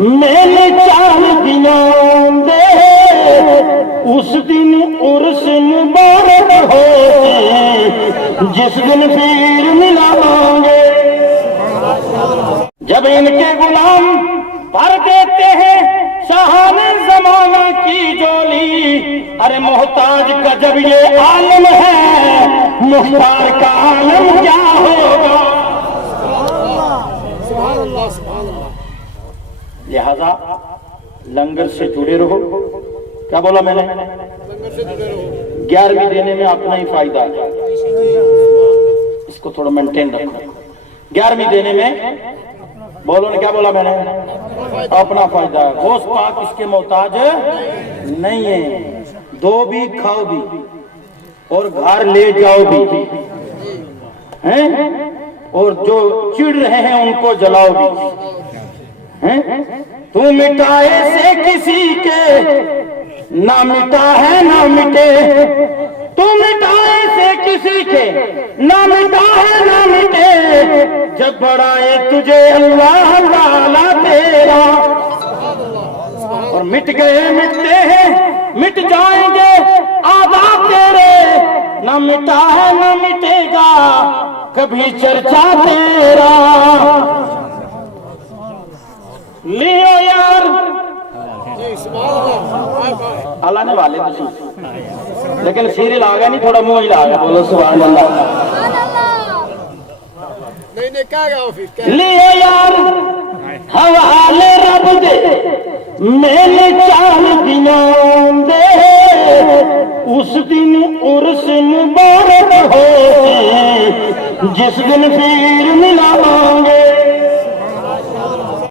मेले चाल दियां दे उस दिन उर्स मुबारक होते जिस दिन फिर मिलाएंगे। जब इनके गुलाम भर देते हैं शाहाने जमाना की जोली, अरे मोहताज का जब ये आलम है मुख्तार का आलम क्या होगा। लिहाजा लंगर से जुड़े रहो। क्या बोला मैंने? लंगर से जुड़े रहो। 11वीं देने में अपना ही फायदा है, इसको थोड़ा मेंटेन रखो। 11वीं देने में बोलो ने क्या बोला मैंने? अपना फायदा है। गोश्त पाक इसके मोहताज नहीं है। दो भी खाओ भी और घर ले जाओ भी हैं, और जो चिढ़ रहे हैं उनको जलाओ भी हैं। तू मिटाए से किसी के ना मिटा है ना मिटे, तू मिटाए से किसी के ना मिटा है ना मिटे, जब बढ़ाए तुझे अल्लाह ताला तेरा। और मिट गए मिटते हैं मिट जाएंगे आदाब तेरे, ना मिटा है ना मिटेगा कभी चर्चा तेरा। लियो यार अल्लाह ने वाले तो लेकिन सीरियल आ गया नहीं, थोड़ा मुंह हिला गया। बोलो सुभान अल्लाह। लियो यार हवाले रब दे मेले चाल दियां दे उस दिन उर्स मुबारक होते जिस दिन फिर मिलाएंगे।